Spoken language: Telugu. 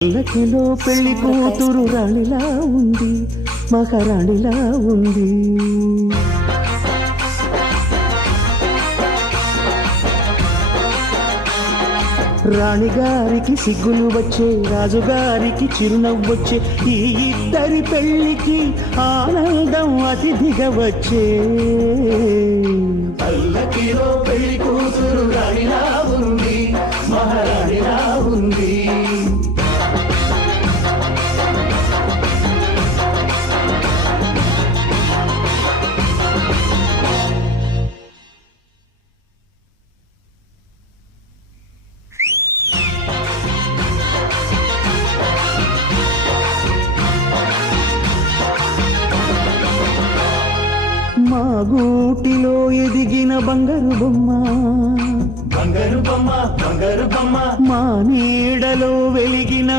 పల్లకిలో పెళ్లి కూతురు రాణిలా ఉంది, మహారాణిలా ఉంది. రాణిగారికి సిగ్గులు వచ్చే, రాజుగారికి చిరునవ్వొచ్చే, ఈ ఇద్దరి పెళ్లికి ఆనందం అతిథిగా వచ్చే. పల్లకిలో పెళ్లి కూతురు రాణిలా ఉంది, మహారాణిలా ఉంది. మా గూటిలో ఎదిగిన బంగారు బొమ్మ, బంగారు బొమ్మ, బంగారు బొమ్మ, మా నీడలో వెలిగిన